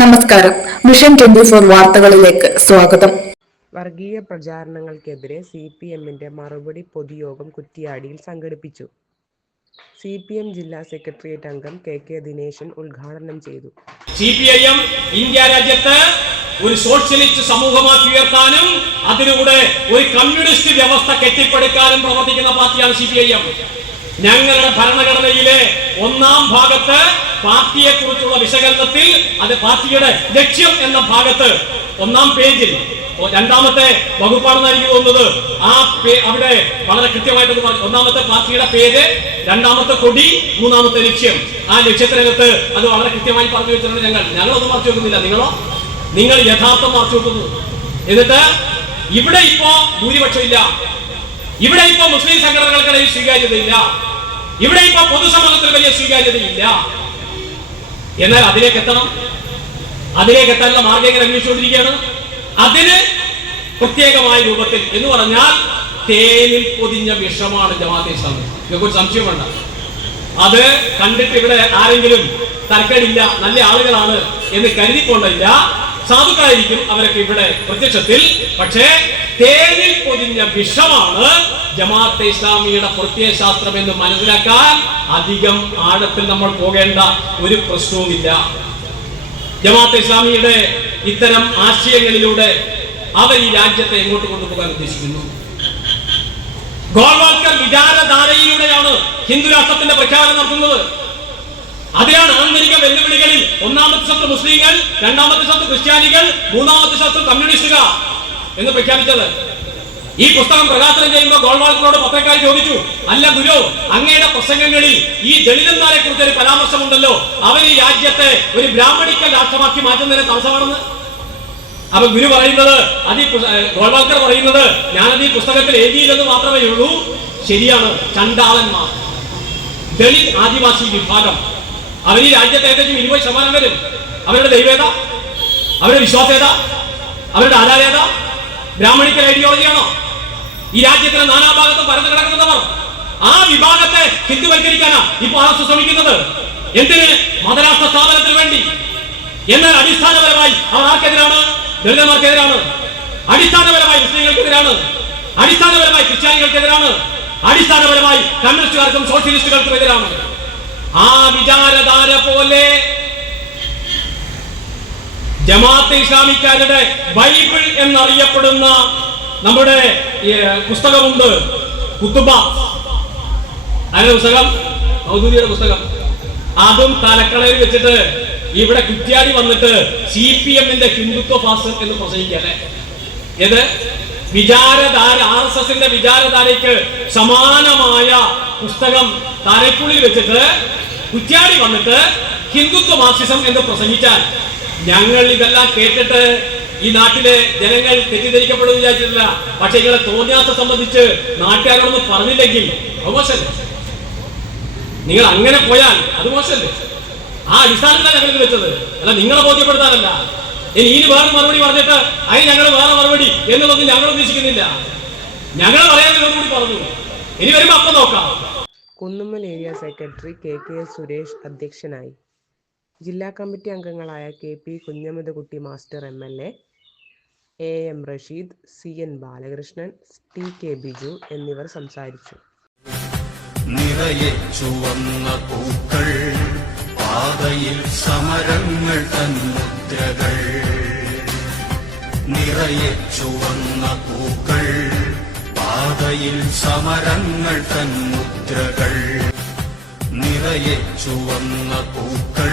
നമസ്കാരം. Mission twenty four വാർത്തകളിലേക്ക് സ്വാഗതം. വർഗീയ പ്രചാരണങ്ങൾക്കെതിരെ സി പി എമ്മിന്റെ മറുപടി പൊതുയോഗം കുറ്റിയാടിയിൽ സംഘടിപ്പിച്ചു. സി പി എം ജില്ലാ സെക്രട്ടേറിയറ്റ് അംഗം കെ കെ ദിനേശൻ ഉദ്ഘാടനം ചെയ്തു. C P I M India രാജ്യത്ത് ഒരു സോഷ്യലിസ്റ്റ് സമൂഹമാക്കി ഉയർത്താനും അതിലൂടെ ഒരു കമ്മ്യൂണിസ്റ്റ് വ്യവസ്ഥ കെട്ടിപ്പടുക്കാനും പ്രവർത്തിക്കുന്ന പാർട്ടിയാണ് സി പി ഐ എം ഞങ്ങളുടെ ഭരണഘടനയിലെ ഒന്നാം ഭാഗത്ത് പാർട്ടിയെ കുറിച്ചുള്ള വിശകലനത്തിൽ അത് പാർട്ടിയുടെ ലക്ഷ്യം എന്ന ഭാഗത്ത് ഒന്നാം പേജിൽ രണ്ടാമത്തെ വകുപ്പാണെന്ന് എനിക്ക് തോന്നുന്നത്. ആ അവിടെ വളരെ കൃത്യമായിട്ട്. ഒന്നാമത്തെ പാർട്ടിയുടെ പേര് രണ്ടാമത്തെ കൊടി മൂന്നാമത്തെ ലക്ഷ്യം. ആ ലക്ഷ്യത്തിനകത്ത് അത് വളരെ കൃത്യമായി പറഞ്ഞു വെച്ചിട്ടുണ്ട് ഞങ്ങൾ. ഞങ്ങളൊന്നും മറച്ചു വെക്കുന്നില്ല. നിങ്ങളോ? നിങ്ങൾ യഥാർത്ഥം മറച്ചു വെക്കുന്നു. എന്നിട്ട് ഇവിടെ ഇപ്പോ ഭൂരിപക്ഷം ഇല്ല ഇവിടെ ഇപ്പോ മുസ്ലിം സംഘടനകൾക്കിടയിൽ സ്വീകാര്യതയില്ല. ഇവിടെ ഇപ്പോ പൊതുസമൂഹത്തിൽ വലിയ സ്വീകാര്യതയില്ല. എന്നാൽ അതിലേക്ക് എത്തണം. അതിലേക്ക് എത്താനുള്ള മാർഗങ്ങൾ അന്വേഷിച്ചുകൊണ്ടിരിക്കുകയാണ്. അതിന് പ്രത്യേകമായ രൂപത്തിൽ എന്ന് പറഞ്ഞാൽ തേനിൽ പൊതിഞ്ഞ വിഷമാണ് ജമാഅത്തെ ഇസ്ലാമി. സംശയം വേണ്ട. അത് കണ്ടിട്ട് ഇവിടെ ആരെങ്കിലും തർക്കടില്ല നല്ല ആളുകളാണ് എന്ന് കരുതിക്കൊണ്ടില്ല സാധുക്കളായിരിക്കും അവരൊക്കെ ഇവിടെ പ്രത്യക്ഷത്തിൽ. പക്ഷേ തേനിൽ പൊതിഞ്ഞ വിഷമാണ് ജമാഅത്തെ ഇസ്ലാമിയുടെ പ്രത്യയശാസ്ത്രം എന്ന് മനസ്സിലാക്കാൻ അധികം ആഴത്തിൽ നമ്മൾ പോകേണ്ട ഒരു പ്രശ്നവുമില്ല. ജമാഅത്തെ ഇസ്ലാമിയുടെ ഇത്തരം ആശയങ്ങളിലൂടെ അവർ ഈ രാജ്യത്തെ എങ്ങോട്ട് കൊണ്ടുപോകാൻ ഉദ്ദേശിക്കുന്നു? ഗോൾവാൾക്കർ വിചാരധാരയിലൂടെയാണ് ഹിന്ദു രാഷ്ട്രത്തിന്റെ പ്രഖ്യാപനം നടത്തുന്നത്. അതിലാണ് ആന്തരിക വെല്ലുവിളികളിൽ ഒന്നാമത്തെ ശത്രു മുസ്ലിങ്ങൾ രണ്ടാമത്തെ ശത്രു ക്രിസ്ത്യാനികൾ മൂന്നാമത്തെ ശത്രു കമ്മ്യൂണിസ്റ്റുകാർ എന്ന് പ്രഖ്യാപിച്ചത്. ഈ പുസ്തകം പ്രകാശനം ചെയ്യുമ്പോൾ ഗോൾവാൾക്കറോട് പത്രക്കാർ ചോദിച്ചു അല്ല ഗുരു അങ്ങയുടെ പ്രസംഗങ്ങളിൽ ഈ ദളിതന്മാരെ കുറിച്ച് ഒരു പരാമർശമുണ്ടല്ലോ. അവർ ഈ രാജ്യത്തെ ഒരു ബ്രാഹ്മണിക്കൽ രാഷ്ട്രമാക്കി മാറ്റുന്നതിന് തടസ്സമാണെന്ന്. അപ്പൊ ഗുരു പറയുന്നത് അത് ഈ ഗോൾവാൾക്കർ പറയുന്നത് ഞാനത് ഈ പുസ്തകത്തിൽ എഴുതിയില്ലെന്ന് മാത്രമേ ഉള്ളൂ. ശരിയാണ് ചണ്ടാളന്മാർ ദളിത് ആദിവാസി വിഭാഗം. അവർ ഈ രാജ്യത്തെ ഏകദേശം ഇരുപത് ശതമാനം വരും. അവരുടെ ദൈവേത അവരുടെ വിശ്വാസേത അവരുടെ ആചാരേത ബ്രാഹ്മണിക്കൽ ഐഡിയോളജിയാണോ ഈ രാജ്യത്തിന്റെ നാനാഭാഗത്തും പരന്നു കിടക്കുന്നവർ ആ വിഭാഗത്തെ ഹിന്ദുവൽക്കരിക്കാനാ ഇപ്പോൾ ആർ ശ്രമിക്കുന്നത്. എന്തിന്? മതരാഷ്ട്ര സ്ഥാപനത്തിന് വേണ്ടി. എന്നാൽ അടിസ്ഥാനപരമായി അവർ ആർക്കെതിരാണ്? ദളിതന്മാർക്കെതിരാണ്. അടിസ്ഥാനപരമായി മുസ്ലിങ്ങൾക്കെതിരാണ്. അടിസ്ഥാനപരമായി ക്രിസ്ത്യാനികൾക്കെതിരാണ്. അടിസ്ഥാനപരമായി കമ്മ്യൂണിസ്റ്റുകാർക്കും സോഷ്യലിസ്റ്റുകൾക്കും എതിരാണ്. ആ വിചാരധാര പോലെ ജമാഅത്ത് ഇസ്ലാമിക്കാരുടെ ബൈബിൾ എന്നറിയപ്പെടുന്ന നമ്മുടെ പുസ്തകമുണ്ട്. കുത്തുബ. അതിന്റെ പുസ്തകം? ഔദ്യോഗിക പുസ്തകം. അതും തലക്കളയിൽ വെച്ചിട്ട് ഇവിടെ കുറ്റ്യാടി വന്നിട്ട് സി പി എമ്മിന്റെ ഹിന്ദുത്വ ഫാസം എന്ന് പ്രസംഗിക്കല്ലേ ഇത് വിചാരധാര ആർ എസ് എസിന്റെ വിചാരധാരയ്ക്ക് സമാനമായ പുസ്തകം തലക്കുള്ളിൽ വെച്ചിട്ട് കുറ്റ്യാടി വന്നിട്ട് ഹിന്ദുത്വ മാർക്സിസം എന്ന് പ്രസംഗിച്ചാൽ ഞങ്ങൾ ഇതെല്ലാം കേട്ടിട്ട് ഈ നാട്ടിലെ ജനങ്ങൾ തെറ്റിദ്ധരിക്കപ്പെടും വിചാരിച്ചിട്ടില്ല. പക്ഷെ ഇങ്ങളെ തോന്നിയാത്ത സംബന്ധിച്ച് നാട്ടുകാരോടൊന്നും പറഞ്ഞില്ലെങ്കിൽ നിങ്ങൾ അങ്ങനെ പോയാൽ അത് മോശമല്ലേ? ആ അടിസ്ഥാനത്തിലാണ് ഞങ്ങൾ വെച്ചത്. അല്ല നിങ്ങളെ ബോധ്യപ്പെടുത്താനല്ല. ഇനി ഇനി വേറെ മറുപടി പറഞ്ഞിട്ട് അതിന് ഞങ്ങൾ വേറെ മറുപടി എന്നുള്ളത് ഞങ്ങൾ ഉദ്ദേശിക്കുന്നില്ല. ഞങ്ങൾ പറയാൻ കൂടി പറഞ്ഞു. ഇനി വരുമ്പോ അപ്പം നോക്കാം. Kunnummal area secretary K K S Suresh അധ്യക്ഷനായി. ജില്ലാ കമ്മിറ്റി അംഗങ്ങളായ K P Kunhammadkutty master M L A A M Rasheed C N Balakrishnan T K Biju എന്നിവർ സംസാരിച്ചു. നിറയെ ചുവന്ന പൂക്കൾ പാതയിൽ സമരങ്ങൾ തൻ മുദ്രകൾ നിറയെ ചുവന്ന പൂക്കൾ പാതയിൽ സമരങ്ങൾ തൻ മുദ്രകൾ. നിറയെ ചുവന്ന പൂക്കൾ